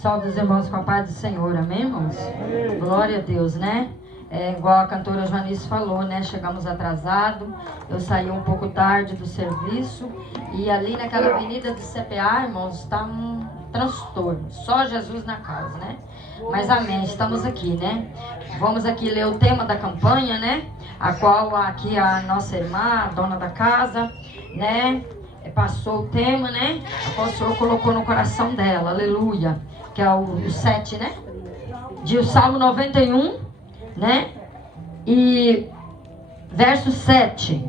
Saúde os irmãos com a paz do Senhor, amém, irmãos? Glória a Deus, né? Igual a cantora Joanice falou, né? Chegamos atrasados, eu saí um pouco tarde do serviço e ali naquela avenida do CPA, irmãos, está um transtorno, só Jesus na causa, né? Mas amém, estamos aqui, né? Vamos aqui ler o tema da campanha, né? A qual aqui a nossa irmã, a dona da casa, né? Passou o tema, né? A qual o Senhor colocou no coração dela, aleluia. Que é o 7, né? De o Salmo 91, né? E verso 7.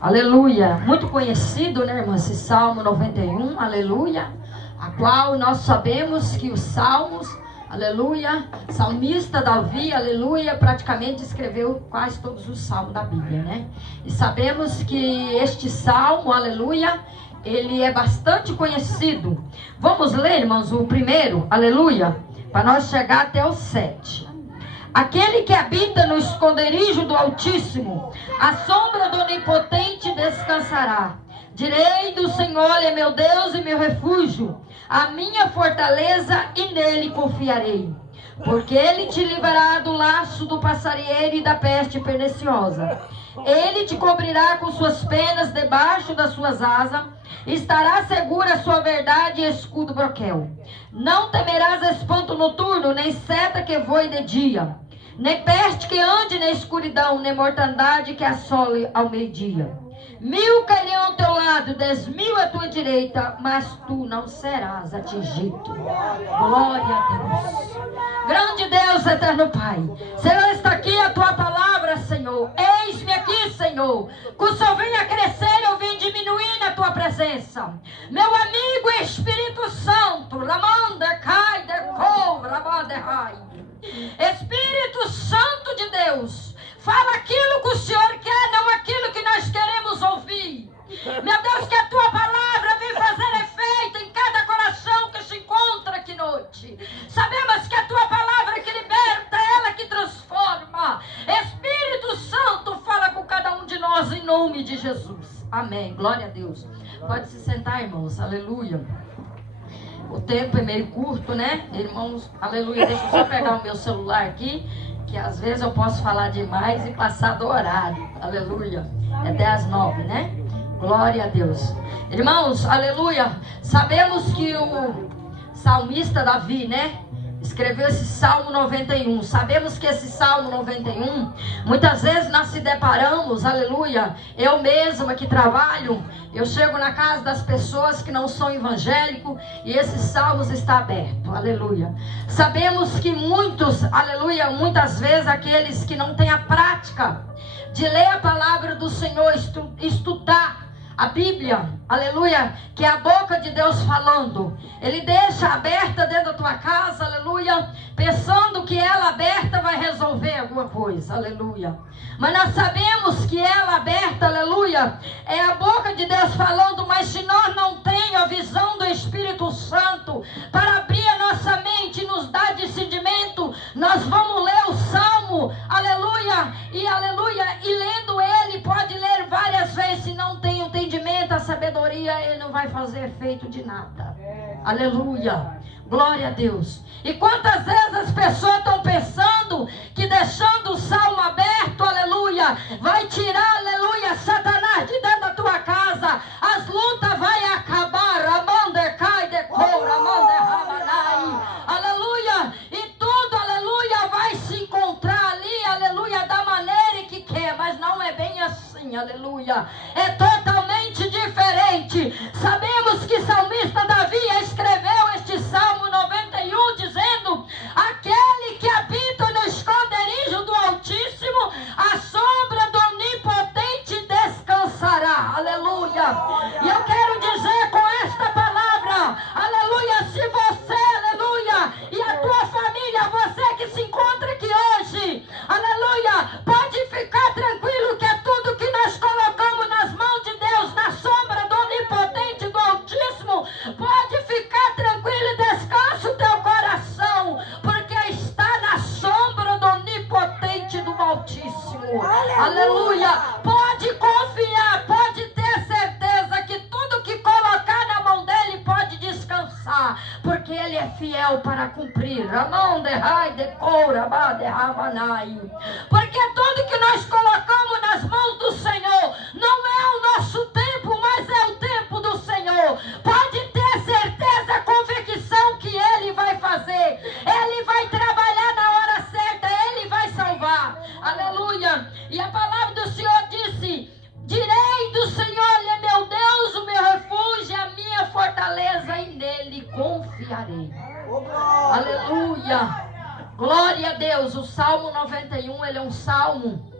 Aleluia. Muito conhecido, né, irmã? Esse Salmo 91, aleluia. A qual nós sabemos que os salmos, aleluia, salmista Davi, aleluia, praticamente escreveu quase todos os salmos da Bíblia, né? E sabemos que este salmo, aleluia, ele é bastante conhecido. Vamos ler, irmãos, o primeiro, aleluia, para nós chegar até o 7. Aquele que habita no esconderijo do Altíssimo, à sombra do Onipotente descansará. Direi do Senhor, é meu Deus e meu refúgio, a minha fortaleza, e nele confiarei. Porque ele te livrará do laço do passarinheiro e da peste perniciosa. Ele te cobrirá com suas penas, debaixo das suas asas. Estará segura a sua verdade e escudo broquel. Não temerás espanto noturno, nem seta que voe de dia, nem peste que ande na escuridão, nem mortandade que assole ao meio-dia. 1000 cairão ao teu lado, 10.000 à tua direita, mas tu não serás atingido. Glória a Deus. Grande Deus, eterno Pai, Senhor, está aqui a tua palavra, Senhor. Eis-me aqui, Senhor. Que o Senhor venha crescer, eu venho diminuir na tua presença. Meu amigo Espírito Santo, Lamanda, Cai, Decou, Lamanda, Rai. Espírito Santo de Deus, fala aquilo que o Senhor quer, não aquilo que nós queremos ouvir. Meu Deus, que a tua palavra vem fazer efeito em cada coração que se encontra aqui noite. Sabemos que a tua palavra que liberta, ela que transforma. Espírito Santo, fala com cada um de nós em nome de Jesus. Amém. Glória a Deus. Pode se sentar, irmãos. Aleluia. O tempo é meio curto, né? Irmãos, aleluia. Deixa eu só pegar o meu celular aqui, que às vezes eu posso falar demais e passar do horário. Aleluia. É até às 9, né? Glória a Deus. Irmãos, aleluia. Sabemos que o salmista Davi, né, escreveu esse Salmo 91. Sabemos que esse Salmo 91, muitas vezes nós se deparamos, aleluia, eu mesma que trabalho, eu chego na casa das pessoas que não são evangélicos e esses salmos está aberto, aleluia. Sabemos que muitos, aleluia, muitas vezes aqueles que não têm a prática de ler a palavra do Senhor, estudar a Bíblia, aleluia, que é a boca de Deus falando, ele deixa aberta dentro da tua casa, aleluia, pensando que ela aberta vai resolver alguma coisa, aleluia. Mas nós sabemos que ela aberta, aleluia, é a boca de Deus falando, mas se nós não temos a visão do Espírito Santo para abrir a nossa mente e nos dar discernimento, nós vamos ler o Salmo, aleluia, e lendo ele, pode ler várias vezes, se não tem entendimento, a sabedoria, ele não vai fazer efeito de nada. Aleluia. Glória a Deus. E quantas vezes as pessoas estão pensando que deixando o salmo aberto, aleluia, vai tirar, aleluia, Satanás de dentro da tua casa. As lutas vão acabar. Amanda cai de cor, Amanda ramanai. Aleluia. E tudo, aleluia, vai se encontrar ali, aleluia, da maneira que quer. Mas não é bem assim, aleluia. É totalmente diferente. Sabemos que salmista Davi escreveu este Salmo 91 dizendo: aquele que habita no esconderijo do Altíssimo, a sombra do Onipotente descansará. Aleluia. E eu quero dizer com esta palavra, aleluia, se você, aleluia, e a tua família, você que se encontra aqui hoje, aleluia, pode ficar tranquilo que é tudo que nós colocamos nas mãos de Deus, na sombra do Onipotente do Altíssimo, Ele é fiel para cumprir. Ramon de Rai de Coura, de Ramanai. Porque tudo que nós colocamos nas mãos do Senhor não é o nosso tempo, mas é o tempo do Senhor. Pode ter certeza, convicção que Ele vai fazer. Ele vai trabalhar na hora certa, Ele vai salvar. Aleluia. E a palavra do Senhor disse: direi do Senhor, Ele é meu Deus, o meu refúgio, a minha fortaleza, e nele confiarei. Aleluia. Glória a Deus. O Salmo 91, ele é um salmo,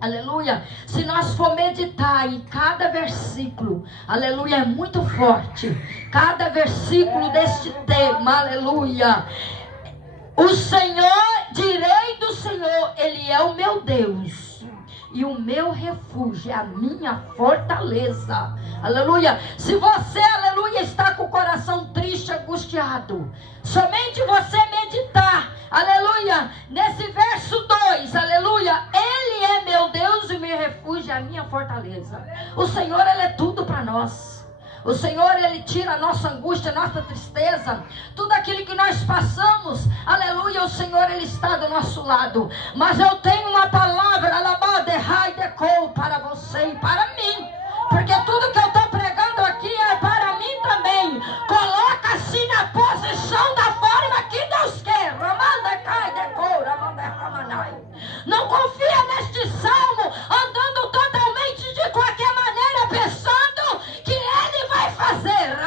aleluia, se nós for meditar em cada versículo, aleluia, é muito forte. Cada versículo deste tema, aleluia. O Senhor, direi do Senhor, Ele é o meu Deus e o meu refúgio, é a minha fortaleza. Aleluia. Se você, aleluia, está com o coração triste, angustiado, somente você meditar, aleluia, nesse verso 2, aleluia, Ele é meu Deus e meu refúgio, é a minha fortaleza. O Senhor, Ele é tudo para nós. O Senhor, Ele tira a nossa angústia, a nossa tristeza, tudo aquilo que nós passamos, aleluia, o Senhor, Ele está do nosso lado. Mas eu tenho uma palavra, para você e para mim, porque tudo que eu estou pregando aqui é para mim também. Coloca-se na posição da forma que Deus quer. Não confia neste salmo andando totalmente de qualquer maneira, pensando que Ele vai fazer.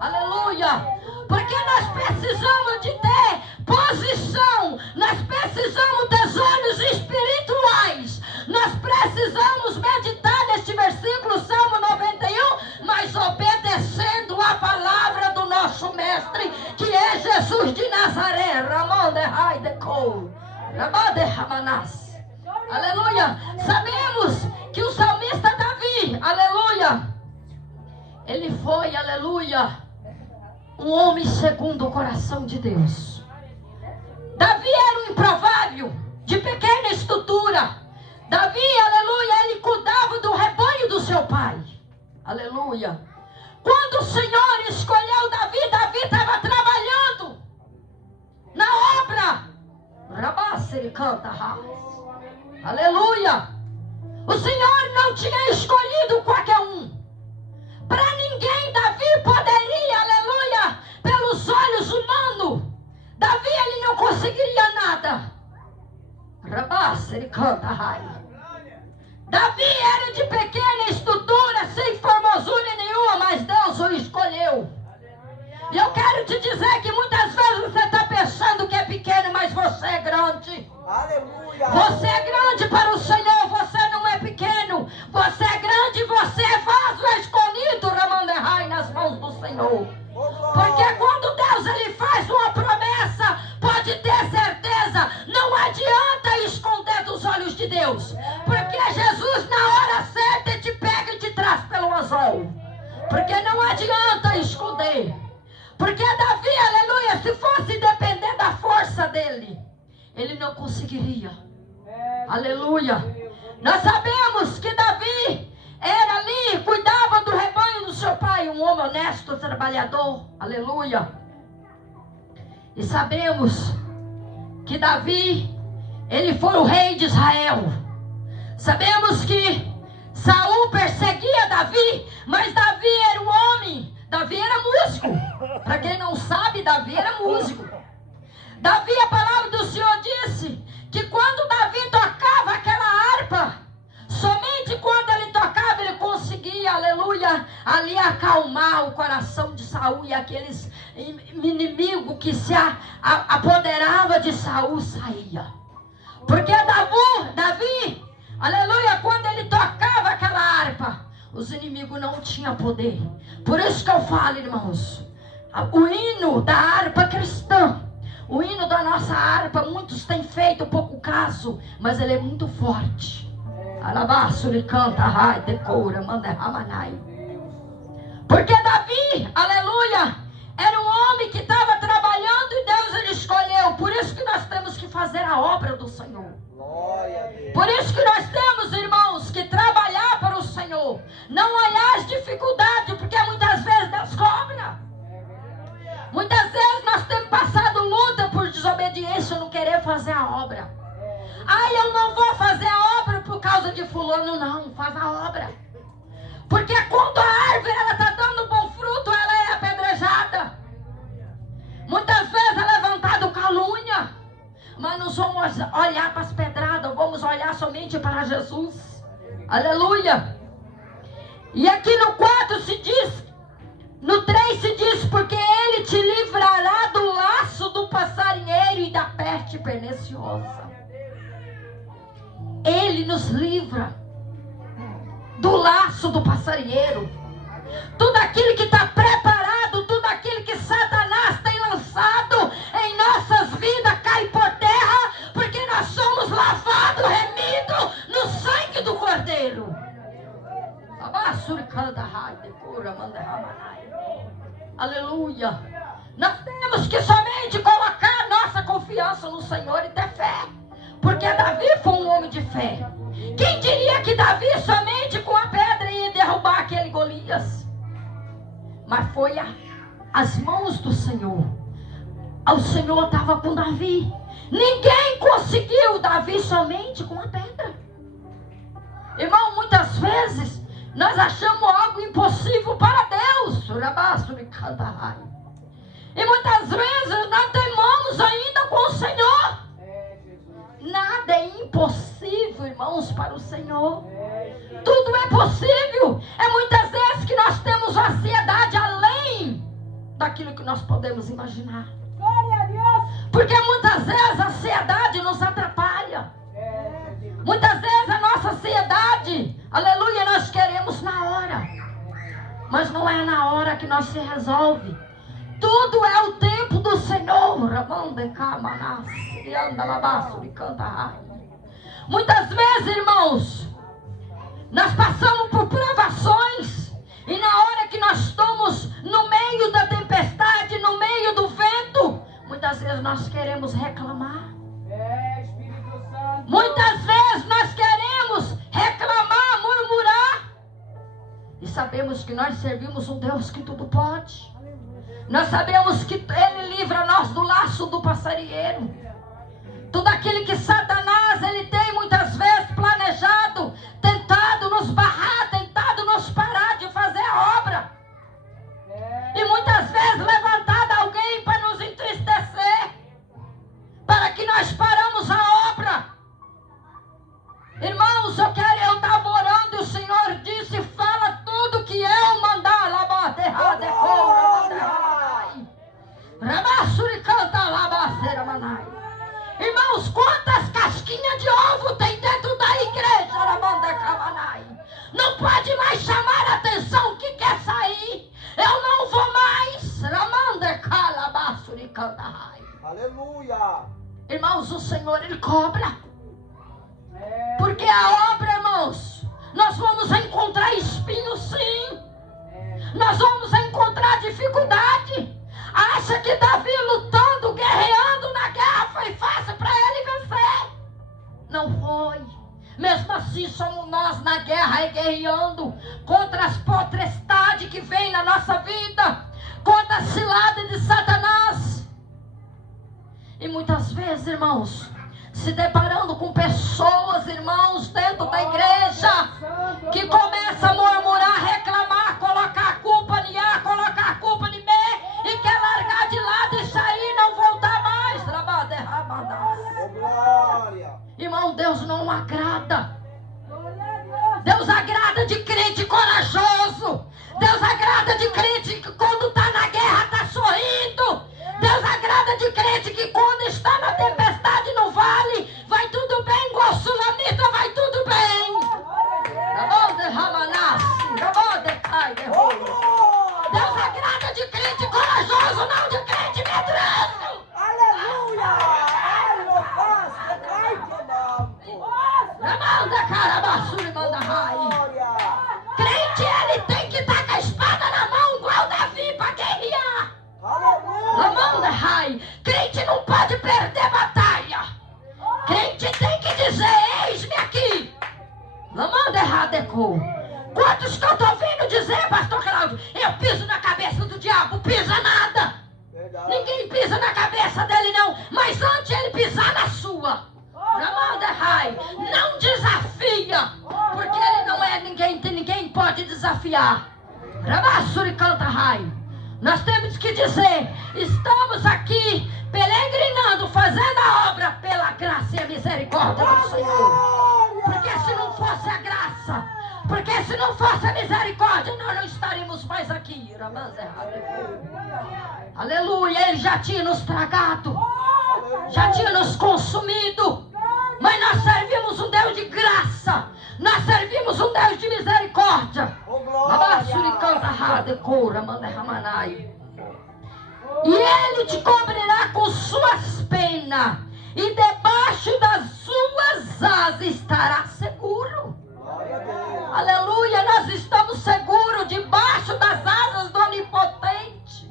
Aleluia. Porque nós precisamos de ter posição. Nós precisamos dos olhos espirituais. Nós precisamos meditar neste versículo, Salmo 91, mas obedecendo a palavra do nosso mestre, que é Jesus de Nazaré. Ramon de Rai de Cou, Ramon de Ramanás. Aleluia. Sabemos que o salmista Davi, aleluia, ele foi, aleluia, um homem segundo o coração de Deus. Davi era um improvável, de pequena estrutura. Davi, aleluia, ele cuidava do rebanho do seu pai. Aleluia. Quando o Senhor escolheu Davi, Davi estava trabalhando na obra. Rabassere canta. Aleluia. O Senhor não tinha escolhido qualquer um. Para ninguém Davi poderia, aleluia, pelos olhos humanos, Davi, ele não conseguiria nada. Rabassere canta. Davi era de pequena estrutura, sem formosura nenhuma, mas Deus o escolheu. E eu quero te dizer que muitas vezes você está pensando que é pequeno, mas você é grande. Aleluia. Você é grande para o Senhor, você não é pequeno. Você é grande, você é vaso escolhido, Ramanderrai, nas mãos do Senhor. Porque quando Deus, ele faz uma promessa, pode ter certeza, não adianta esconder dos olhos de Deus. Porque Jesus, na hora certa, ele te pega e te traz pelo anzol. Porque não adianta esconder. Porque Davi, aleluia, se fosse depender da força dele, ele não conseguiria. Aleluia. Nós sabemos que Davi era ali, cuidava do rebanho do seu pai, um homem honesto, trabalhador. Aleluia. E sabemos que Davi, ele foi o rei de Israel. Sabemos que Saul perseguia Davi, mas Davi era um homem. Davi era músico. Para quem não sabe, Davi era músico. Davi, a palavra do Senhor disse que quando Davi tocava aquela harpa, somente quando ele tocava, ele conseguia, aleluia, ali acalmar o coração de Saul, e aqueles inimigos que se apoderava de Saul saía. Porque Davi, aleluia, quando ele tocava aquela harpa, os inimigos não tinham poder. Por isso que eu falo, irmãos, o hino da harpa cristã, o hino da nossa harpa, muitos têm feito pouco caso, mas ele é muito forte. Alabaço, ele canta, rai, decora, manda ramanai. Porque Davi, aleluia, era um homem que estava trabalhando e Deus, ele escolheu. Por isso que nós temos que fazer a obra do Senhor. Por isso que nós temos, irmãos, que trabalhar para o Senhor. Não olhar as dificuldades, porque muitas vezes Deus cobra. de fulano não, faz a obra. Porque quando a árvore está dando bom fruto, ela é apedrejada. Muitas vezes é levantado calúnia. Mas não vamos olhar para as pedradas, vamos olhar somente para Jesus. Aleluia. E aqui no 4 se diz, no 3 se diz, porque Ele te livrará do laço do passarinheiro e da peste perniciosa. Ele nos livra do laço do passarinheiro. Tudo aquilo que está preparado, tudo aquilo que Satanás tem lançado em nossas vidas cai por terra, porque nós somos lavados, remidos no sangue do Cordeiro. Aleluia. Nós temos que somente colocar nossa confiança no Senhor e ter fé, porque Davi foi um homem de fé. Quem diria que Davi somente com a pedra ia derrubar aquele Golias? Mas foi as mãos do Senhor. O Senhor estava com Davi. Ninguém conseguiu Davi somente com a pedra. Irmão, muitas vezes nós achamos algo impossível para Deus. E muitas vezes nós temamos ainda com o Senhor. Nada é impossível, irmãos, para o Senhor. Tudo é possível. É muitas vezes que nós temos ansiedade além daquilo que nós podemos imaginar. Porque muitas vezes a ansiedade nos atrapalha. Muitas vezes a nossa ansiedade, aleluia, nós queremos na hora. Mas não é na hora que nós se resolve. Tudo é o tempo do Senhor. Muitas vezes, irmãos, nós passamos por provações. E na hora que nós estamos no meio da tempestade, no meio do vento, muitas vezes nós queremos reclamar. Muitas vezes nós queremos reclamar, murmurar. E sabemos que nós servimos um Deus que tudo pode. Nós sabemos que Ele livra nós do laço do passarinheiro. Tudo aquilo que Satanás ele tem muitas vezes planejado, tentado nos barrar, tentado nos parar de fazer a obra. E muitas vezes levantado alguém para nos entristecer, para que nós paramos a obra. Irmãos, eu estava orando e o Senhor disse, fala tudo que eu mandar. Irmãos, quantas casquinhas de ovo tem dentro da igreja? Não pode mais chamar a atenção que quer sair. Eu não vou mais. Aleluia. Irmãos, o Senhor Ele cobra. Porque a obra, irmãos, nós vamos encontrar espinhos, sim. Nós vamos encontrar dificuldade. Acha que Davi lutando, guerreando na guerra foi fácil para ele vencer? Não foi. Mesmo assim somos nós na guerra e guerreando contra as potestades que vêm na nossa vida, contra a cilada de Satanás. E muitas vezes, irmãos, se deparando com pessoas, irmãos, dentro da igreja, que começam a murmurar, reclamar, colocar a culpa em A, colocar a culpa em B, e quer largar de lado e sair e não voltar mais. Irmão, Deus não agrada. Deus agrada de crente corajoso. Deus agrada de crente que quando está na guerra está sorrindo. Deus agrada de crente que quando está na tempestade no vale, vai tudo bem, igual sulamita, vai tudo bem. Deus agrada de crente corajoso, não de crente medroso. Aleluia. Crente, ele tem que estar com a espada na mão, igual Davi, para guerrear. Crente não pode perder batalha. Crente tem que dizer, eis-me aqui. Quantos que eu estou ouvindo dizer, pastor Cláudio, eu piso na cabeça do diabo? Pisa nada. Verdade. Ninguém pisa na cabeça dele não, mas antes ele pisar na sua. Não desafia desafiar. Rabassuri canta raio. Nós temos que dizer: estamos aqui peregrinando, fazendo a obra pela graça e a misericórdia do Senhor. Porque se não fosse a graça, porque se não fosse a misericórdia, nós não estaríamos mais aqui. Aleluia, Ele já tinha nos tragado, já tinha nos consumido. Mas nós servimos um Deus de graça, nós servimos um Deus de misericórdia. E Ele te cobrirá com suas penas, e debaixo das suas asas estará seguro. Aleluia, nós estamos seguros debaixo das asas do Onipotente.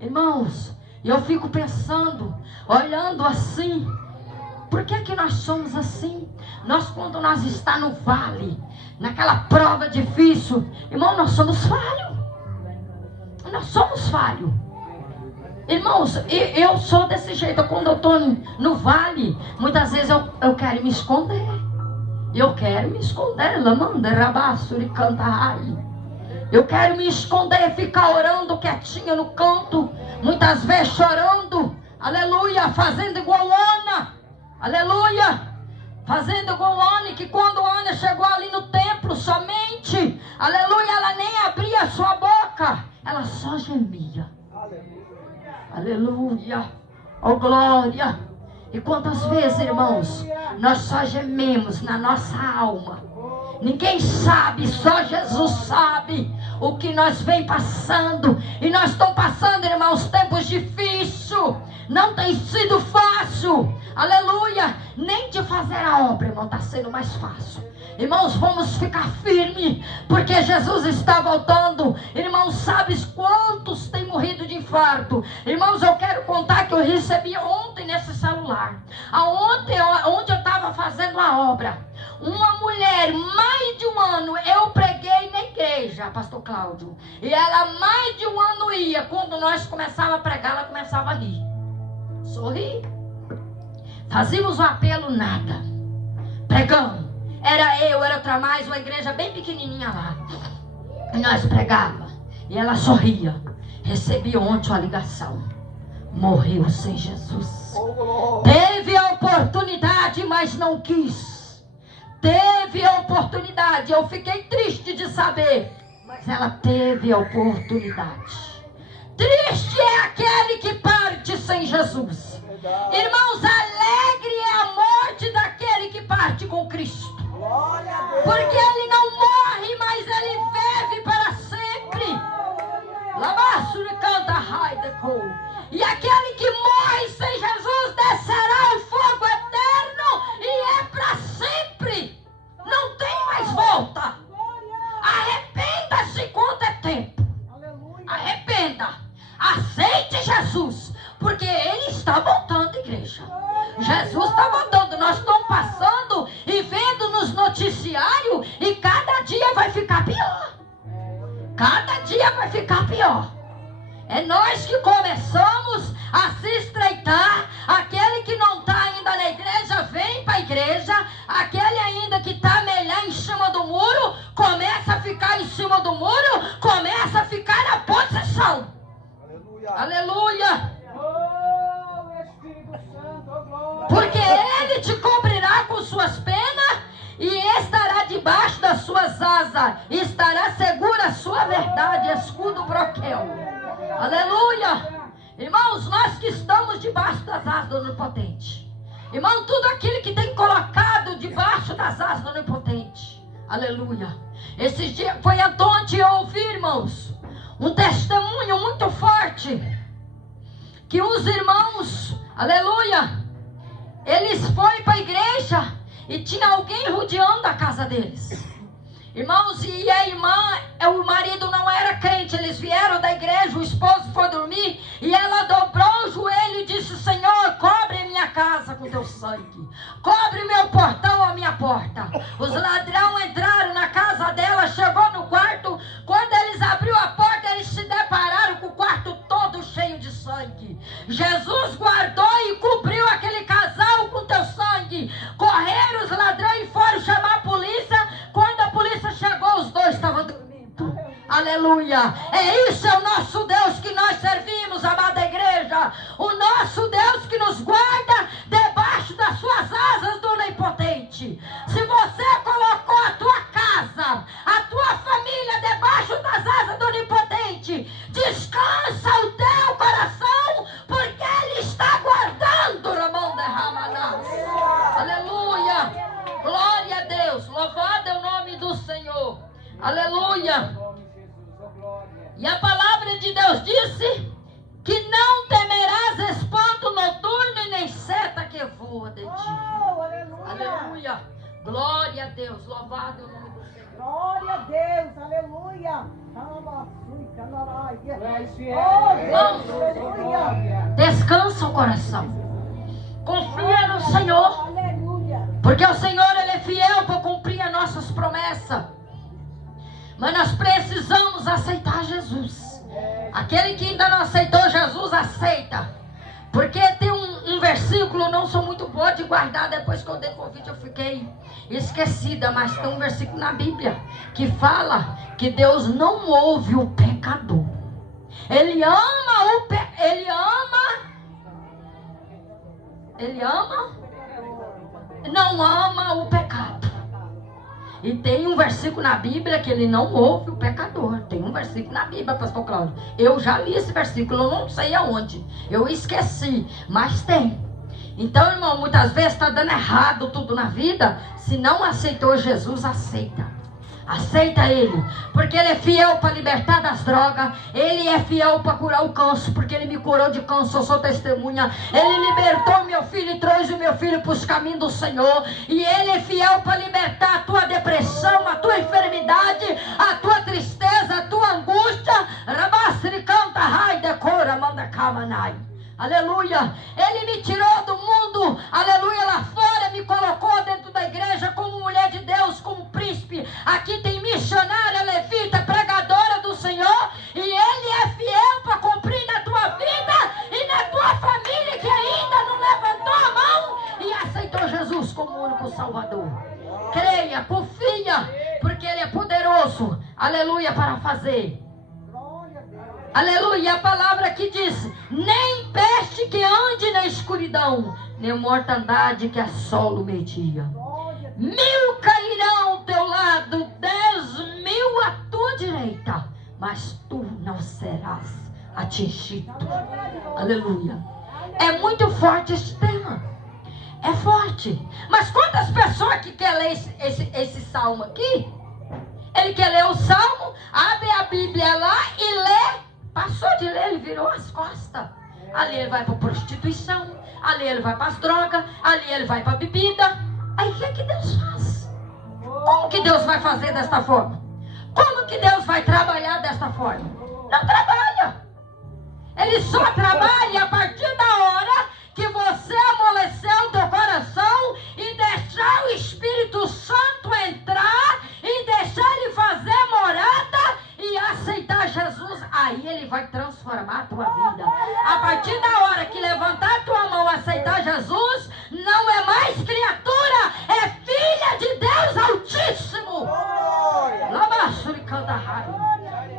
Irmãos, eu fico pensando, olhando assim, por que que nós somos assim? Nós, quando nós está no vale, naquela prova difícil, irmão, nós somos falhos. Nós somos falhos. Irmãos, eu sou desse jeito. Quando eu estou no vale, muitas vezes eu quero me esconder. Eu quero me esconder. Eu quero me esconder, ficar orando quietinha no canto, muitas vezes chorando. Aleluia, fazendo igual Ana. Aleluia, fazendo igual Ana, que quando Ana chegou ali no templo, somente, aleluia, ela nem abria a sua boca, ela só gemia. Aleluia, oh glória. E quantas vezes, irmãos, nós só gememos na nossa alma. Ninguém sabe, só Jesus sabe o que nós vem passando. E nós estamos passando, irmãos, tempos difíceis. Não tem sido fácil. Aleluia. Nem de fazer a obra, irmão, está sendo mais fácil. Irmãos, vamos ficar firmes, porque Jesus está voltando. Irmãos, sabes quantos têm morrido de infarto? Irmãos, eu quero contar que eu recebi ontem nesse celular. Onde eu estava fazendo a obra, uma mulher, mais de um ano, eu preguei na igreja, pastor Cláudio, e ela mais de um ano ia. Quando nós começávamos a pregar, ela começava a rir, sorrir. Fazíamos o apelo, nada. Pregamos. Era outra mais, uma igreja bem pequenininha lá. E nós pregava. E ela sorria. Recebi ontem uma ligação. Morreu sem Jesus. Teve a oportunidade, mas não quis. Teve a oportunidade. Eu fiquei triste de saber. Mas ela teve a oportunidade. Triste é aquele que parte sem Jesus. Irmãos, alegre é a morte daquele que parte com Cristo. Porque ele não morre, mas ele vive para sempre. E aquele que morre sem Jesus descerá o fogo eterno e é para sempre. Não tem mais volta. Arrependa-se quando é tempo. Arrependa. Aceite Jesus, porque Ele está voltando, igreja. Jesus está voltando. Nós estamos passando e vendo nos noticiários, e cada dia vai ficar pior. Cada dia vai ficar pior. É nós que começamos a se estreitar. Aquele que não está ainda na igreja, vem para a igreja. Aquele ainda que está melhor em cima do muro, começa a ficar em cima do muro, começa a ficar na posição. Aleluia. Porque Ele te cobrirá com suas penas e estará debaixo das suas asas. Estará segura a sua verdade, escudo broquel. Aleluia. Irmãos, nós que estamos debaixo das asas do Onipotente. Irmão, tudo aquilo que tem colocado debaixo das asas do Onipotente. Aleluia. Esses dias foi onde eu ouvi, irmãos, um testemunho muito forte. Que os irmãos, aleluia, eles foram para a igreja e tinha alguém rodeando a casa deles. Irmãos, e a irmã, o marido não era crente. Eles vieram da igreja, o esposo foi dormir e ela dobrou o joelho e disse: Senhor, cobre a minha casa com teu sangue. Cobre meu portão, a minha porta. Os ladrões entraram na casa dela, chegou no quarto. Quando eles abriram a porta, eles se depararam com o quarto todo cheio de sangue. Jesus guardou e cobriu aquele casal com teu sangue. Correram os ladrões e foram chamar a polícia. Quando a polícia chegou, os dois estavam Aleluia. É isso, é o nosso Deus que nós servimos, amada igreja. O nosso Deus que nos guarda debaixo das suas asas do Onipotente. Se você colocou a tua casa, a tua família debaixo das asas do Onipotente, descansa o teu coração, porque Ele está guardando, Ramon de Ramanas. Aleluia. Glória a Deus. Louvado é o nome do Senhor. Aleluia. E a palavra de Deus disse que não temerás espanto noturno e nem seta que voa de dia. Aleluia. Glória a Deus. Louvado é o nome do Senhor. Glória a Deus. Aleluia. Vamos. Descansa o coração. Confia no Senhor. Aleluia. Porque o Senhor, Ele é fiel para cumprir as nossas promessas. Mas nós precisamos aceitar Jesus. Aquele que ainda não aceitou Jesus, aceita. Porque tem um versículo, não sou muito boa de guardar, depois que eu dei Covid eu fiquei esquecida, mas tem um versículo na Bíblia que fala que Deus não ouve o pecador. Ele não ama o pecado. E tem um versículo na Bíblia que ele não ouve o pecador. Tem um versículo na Bíblia, pastor Cláudio. Eu já li esse versículo, eu não sei aonde. Eu esqueci, mas tem. Então, irmão, muitas vezes está dando errado tudo na vida. Se não aceitou Jesus, aceita. Aceita Ele, porque Ele é fiel para libertar das drogas. Ele é fiel para curar o câncer, porque Ele me curou de câncer, eu sou testemunha. Ele libertou meu filho e trouxe o meu filho para os caminhos do Senhor. E Ele é fiel para libertar a tua depressão, a tua enfermidade, a tua tristeza, a tua angústia. Rabasri canta, rai, decora, manda camanai. Aleluia. Ele me tirou do mundo, aleluia, lá fora, me colocou dentro da igreja como mulher de Deus, como príncipe. Aqui tem missionária, levita, pregadora do Senhor, e Ele é fiel para cumprir na tua vida e na tua família que ainda não levantou a mão e aceitou Jesus como único Salvador. Creia, confia, porque Ele é poderoso, aleluia, para fazer. Aleluia, a palavra que diz: nem peste que ande na escuridão, nem mortandade que assola o meio-dia. 1000 cairão ao teu lado, 10.000 à tua direita, mas tu não serás atingido. Aleluia. É muito forte esse tema. É forte. Mas quantas pessoas que querem ler esse salmo aqui? Ele quer ler o salmo, abre a Bíblia lá e lê. Passou de ler, ele virou as costas. Ali ele vai para prostituição, ali ele vai para as drogas, ali ele vai para a bebida. Aí o que é que Deus faz? Como que Deus vai fazer desta forma? Como que Deus vai trabalhar desta forma? Não trabalha. Ele só trabalha a partir da hora que você amoleceu o teu coração e deixar o Espírito Santo entrar e deixar ele fazer morada e aceitar Jesus. Aí ele vai transformar a tua vida. A partir da hora que levantar a tua mão e aceitar Jesus, não é mais criatura, é filha de Deus Altíssimo.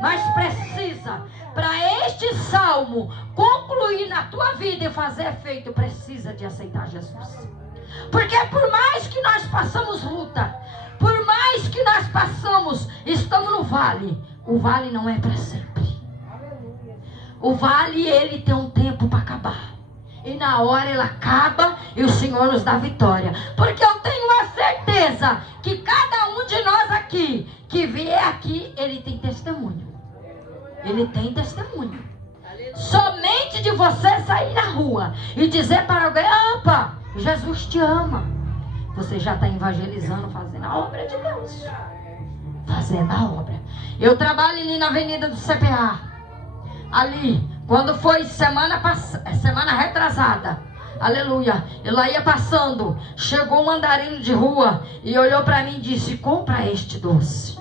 Mas precisa, para este salmo concluir na tua vida e fazer efeito, precisa de aceitar Jesus. Porque por mais que nós passamos luta, por mais que nós passamos, estamos no vale, o vale não é para sempre. O vale, ele tem um tempo para acabar. E na hora ele acaba e o Senhor nos dá vitória. Porque eu tenho a certeza que cada um de nós aqui, que vier aqui, ele tem testemunho. Ele tem testemunho. Somente de você sair na rua e dizer para alguém: opa, Jesus te ama. Você já está evangelizando, fazendo a obra de Deus. Fazendo a obra. Eu trabalho ali na avenida do CPA. Ali, quando foi semana retrasada, aleluia, eu lá ia passando, chegou um mandarino de rua e olhou para mim e disse: compra este doce.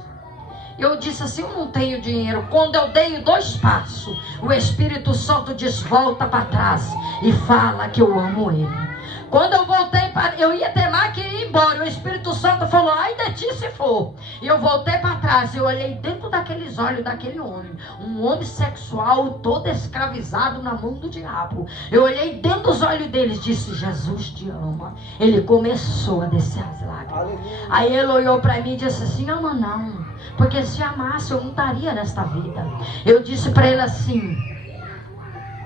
Eu disse assim: eu não tenho dinheiro. Quando eu dei 2 passos, o Espírito Santo diz: volta para trás e fala que eu amo ele. Quando eu voltei, eu ia temer que ir embora, o Espírito Santo falou, ai de ti se for. E eu voltei para trás, eu olhei dentro daqueles olhos daquele homem, um homem sexual todo escravizado na mão do diabo. Eu olhei dentro dos olhos dele e disse, Jesus te ama. Ele começou a descer as lágrimas. Aí ele olhou para mim e disse assim, ama não, porque se amasse eu não estaria nesta vida. Eu disse para ele assim,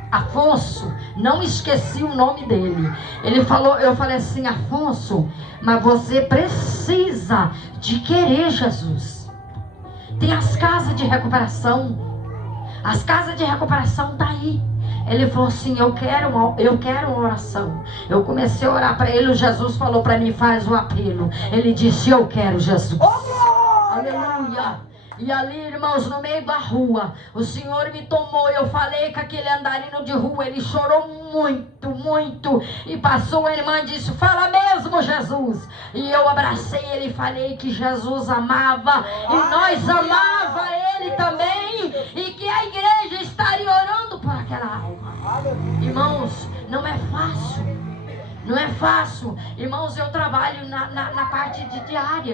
Afonso, não esqueci o nome dele. Ele falou, eu falei assim, Afonso, mas você precisa de querer Jesus. Tem as casas de recuperação. As casas de recuperação tá aí. Ele falou assim, eu quero uma oração. Eu comecei a orar para ele. O Jesus falou para mim, faz o apelo. Ele disse, eu quero Jesus. Aleluia. E ali, irmãos, no meio da rua, o Senhor me tomou. Eu falei com aquele andarino de rua. Ele chorou muito, muito. E passou a irmã e disse, fala mesmo, Jesus. E eu abracei ele e falei que Jesus amava. E nós amava ele também. E que a igreja estaria orando por aquela alma. Irmãos, não é fácil. Não é fácil. Irmãos, eu trabalho na parte de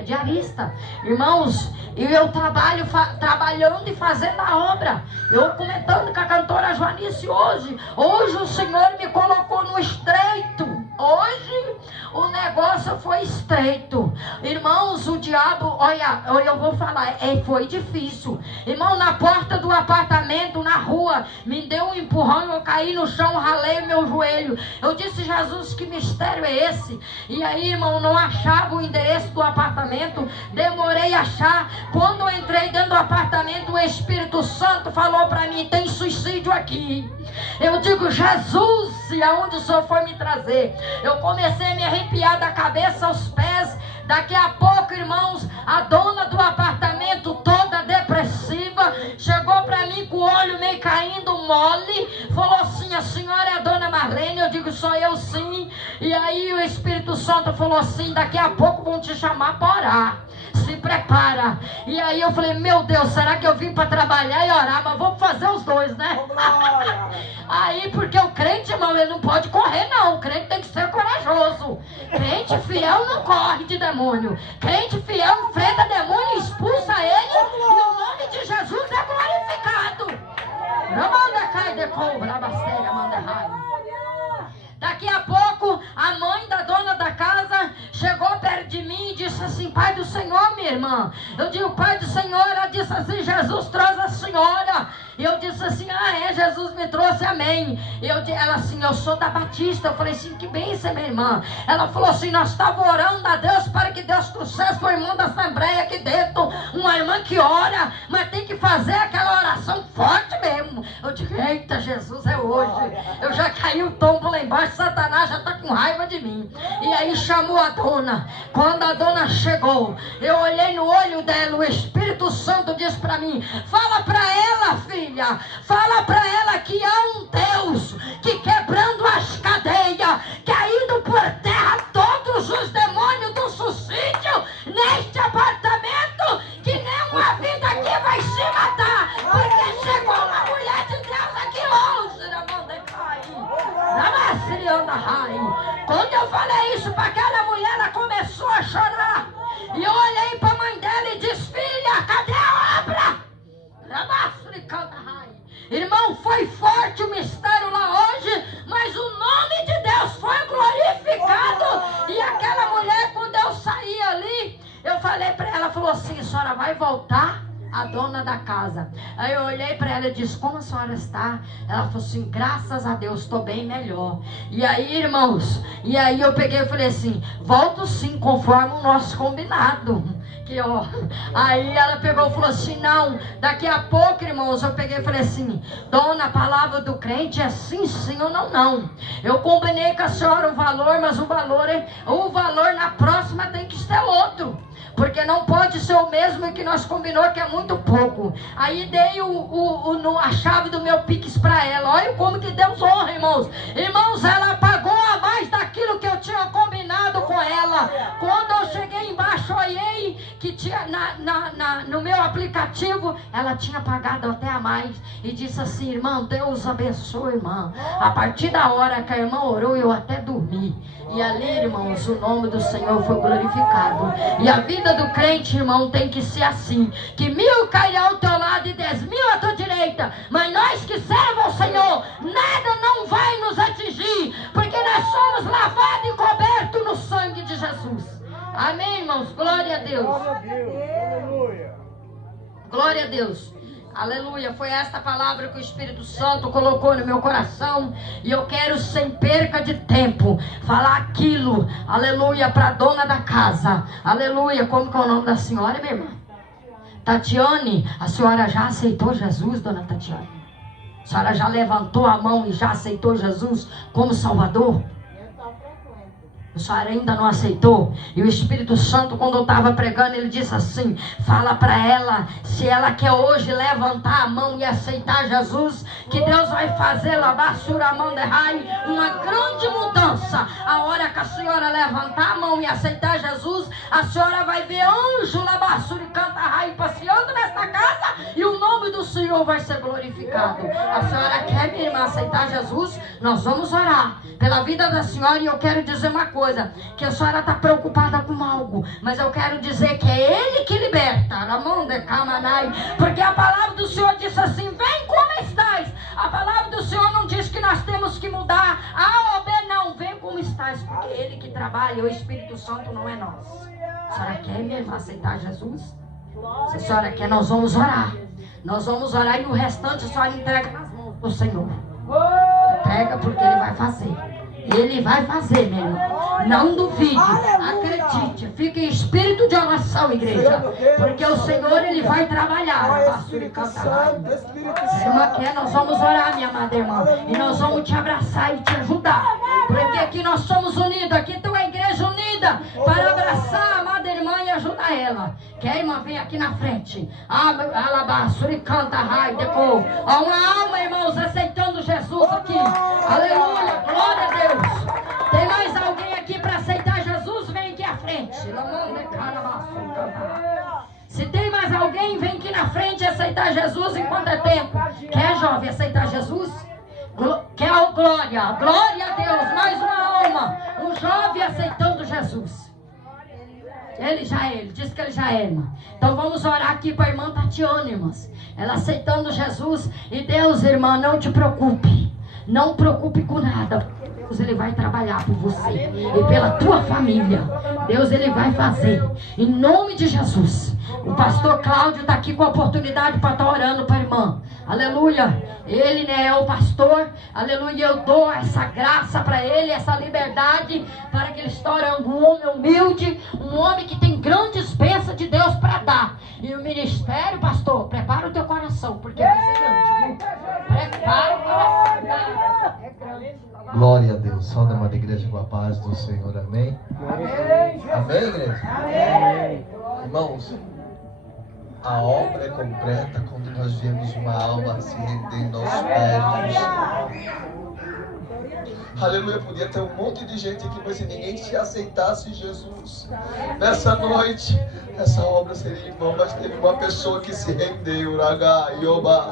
diarista. Irmãos, eu trabalho trabalhando e fazendo a obra. Eu comentando com a cantora Joanice hoje. Hoje o Senhor me colocou no estreito. Hoje o negócio foi estreito. Irmãos, o diabo, olha, eu vou falar, foi difícil. Irmão, na porta do apartamento, na rua, me deu um empurrão, eu caí no chão, ralei o meu joelho. Eu disse, Jesus, que mistério é esse? E aí, irmão, não achava o endereço do apartamento, demorei a achar. Quando eu entrei dentro do apartamento, o Espírito Santo falou para mim, tem suicídio aqui. Eu digo, Jesus, e aonde o Senhor for me trazer? Eu comecei a me arrepiar da cabeça aos pés. Daqui a pouco, irmãos, a dona do apartamento, toda depressiva, chegou para mim com o olho meio caindo mole, falou assim, a senhora é a dona Marlene? Eu digo, sou eu sim. E aí o Espírito Santo falou assim, daqui a pouco vão te chamar para orar. Se prepara. E aí eu falei, meu Deus, será que eu vim para trabalhar e orar? Mas vamos fazer os dois, né? Aí, porque o crente, irmão, ele não pode correr, não. O crente tem que ser corajoso. Crente fiel não corre de demônio. Crente fiel enfrenta demônio, expulsa ele, e o nome de Jesus é glorificado. Daqui a pouco, a mãe da dona da casa chegou perto de mim e disse assim, Pai do Senhor, minha irmã. Eu digo, Pai do Senhor. Ela disse assim, Jesus trouxe a senhora. E eu disse assim, Jesus me trouxe, amém. Ela assim, eu sou da Batista. Eu falei assim, que bênção, minha irmã. Ela falou assim, nós estávamos orando a Deus para que Deus trouxesse uma irmã da Assembleia aqui dentro. Uma irmã que ora, mas tem que fazer aquela oração forte mesmo. Eu digo, eita, Jesus, é hoje. Eu já caí o tombo lá embaixo, Satanás já está com raiva de mim. E aí chamou a dona. Quando a dona chegou, eu olhei no olho dela, o Espírito Santo disse para mim, fala para ela, filha. Fala para ela que há um Deus que quebrando as cadeias, caindo por terra todos os demônios do suicídio neste apartamento, que nenhuma vida aqui vai se matar, porque chegou uma mulher de Deus aqui hoje, na Mordecai. Quando eu falei isso para aquela mulher, ela começou a chorar. E eu olhei para a mãe dela e disse, filha, cadê a obra? Irmão, foi forte o mistério lá hoje, mas o nome de Deus foi glorificado. E aquela mulher, quando eu saí ali, eu falei para ela, falou assim, a senhora vai voltar? A dona da casa. Aí eu olhei para ela e disse, como a senhora está? Ela falou assim, graças a Deus, estou bem melhor. E aí, irmãos, e aí eu peguei e falei assim, volto sim, conforme o nosso combinado. Que ó, aí ela pegou e falou assim, não, daqui a pouco, irmãos, eu peguei e falei assim, dona, a palavra do crente é sim, sim ou não, não. Eu combinei com a senhora o valor, mas o valor na próxima tem que ser outro. Porque não pode ser o mesmo que nós combinou, que é muito pouco. Aí dei a chave do meu Pix para ela. Olha como que Deus honra, irmãos. Irmãos, ela pagou a mais daquilo que eu tinha combinado com ela. Quando eu cheguei embaixo, olhei que tinha no meu aplicativo, ela tinha pagado até a mais. E disse assim: irmão, Deus abençoe, irmã. A partir da hora que a irmã orou, eu até dormi. E ali, irmãos, o nome do Senhor foi glorificado. E a vida do crente, irmão, tem que ser assim: que 1000 cairá ao teu lado e 10.000 à tua direita, mas nós que servamos ao Senhor, nada não vai nos atingir, porque nós somos lavados e cobertos no sangue de Jesus. Amém, irmãos? Glória a Deus. Glória a Deus. Aleluia. Glória a Deus. Aleluia. Foi esta palavra que o Espírito Santo colocou no meu coração. E eu quero, sem perca de tempo, falar aquilo, aleluia, para a dona da casa. Aleluia. Como que é o nome da senhora, minha irmã? Tatiane. A senhora já aceitou Jesus, dona Tatiane? A senhora já levantou a mão e já aceitou Jesus como Salvador? A senhora ainda não aceitou? E o Espírito Santo, quando eu estava pregando, ele disse assim: fala para ela, se ela quer hoje levantar a mão e aceitar Jesus, que Deus vai fazer uma grande mudança. A hora que a senhora levantar a mão e aceitar Jesus, a senhora vai ver anjo passeando nesta casa, e o nome do Senhor vai ser glorificado. A senhora quer, minha irmã, aceitar Jesus? Nós vamos orar pela vida da senhora. E eu quero dizer uma coisa, que a senhora está preocupada com algo, mas eu quero dizer que é Ele que liberta. Porque a palavra do Senhor disse assim: vem como estás. A palavra do Senhor não diz que nós temos que mudar A ou B, não. Vem como estás, porque é Ele que trabalha. O Espírito Santo não é nós. A senhora quer, minha irmã, aceitar Jesus? Se a senhora quer, nós vamos orar. Nós vamos orar, e o restante a senhora entrega nas mãos do Senhor. Entrega, porque Ele vai fazer. Ele vai fazer, meu irmão. Não duvide, acredite. Fique em espírito de oração, igreja. Porque o Senhor, Ele vai trabalhar. Espírito Santo, Espírito Se irmã Santo. quer, nós vamos orar, minha amada irmã. E nós vamos te abraçar e te ajudar. Porque aqui nós somos unidos. Aqui tem uma igreja unida para abraçar a amada irmã e ajudar ela. Quer, irmã? Vem aqui na frente. Alabaçuri canta raideco. Há uma alma, irmãos, aceitando Jesus aqui. Aleluia, glória a Deus. Tem mais alguém aqui para aceitar Jesus? Vem aqui à frente. Se tem mais alguém, vem aqui na frente aceitar Jesus enquanto é tempo. Quer, jovem, aceitar Jesus? Quer glória? Glória a Deus. Mais uma alma. Um jovem aceitando Jesus. Ele disse que ele já é, irmã. Então vamos orar aqui para a irmã Tatiane, irmãs. Ela aceitando Jesus. E Deus, irmã, não te preocupe. Não preocupe com nada. Deus, Ele vai trabalhar por você e pela tua família. Deus, Ele vai fazer. Em nome de Jesus. O pastor Cláudio está aqui com a oportunidade para estar orando para a irmã. Aleluia. Ele, né, é o pastor. Aleluia. Eu dou essa graça para ele, essa liberdade, para que ele se torne um homem humilde, um homem que tem grandes bênçãos de Deus para dar. E o ministério, pastor, prepara o teu coração, porque vai ser grande, viu? Prepara o coração. É grande. Glória a Deus. Salve, amada igreja, com a paz do Senhor. Amém? Amém, igreja? Amém. Irmãos, a obra é completa quando nós vemos uma alma se render em nossos pés. Aleluia. Podia ter um monte de gente aqui, mas se ninguém se aceitasse Jesus nessa noite, essa obra seria em vão. Mas teve uma pessoa que se rendeu. Aleluia.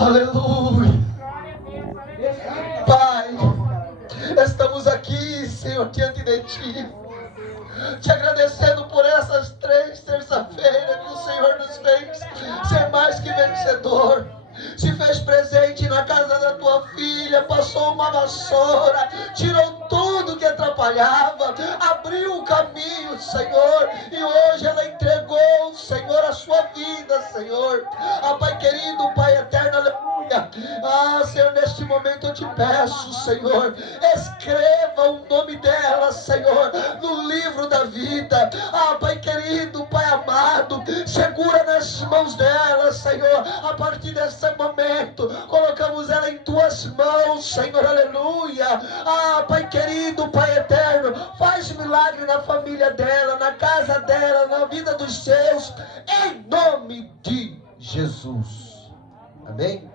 Aleluia. Pai, estamos aqui, Senhor, diante de Ti, te agradecendo por essas 3 terça-feiras que o Senhor nos fez ser mais que vencedor. Se fez presente na casa da tua filha, passou uma vassoura, tirou tudo que atrapalhava, abriu o caminho, Senhor, e hoje ela entregou, Senhor, a sua vida, Senhor. Pai querido, Pai eterno, aleluia. Senhor, neste momento eu te peço, Senhor, escreva o nome dela, Senhor, no livro da vida. Pai querido, Pai amado, segura nas mãos dela, Senhor. A partir desse momento, colocamos ela em tuas mãos, Senhor, aleluia. Pai querido, Pai eterno, faz milagre na família dela, na casa dela, na vida dos seus, em nome de Jesus. Amém?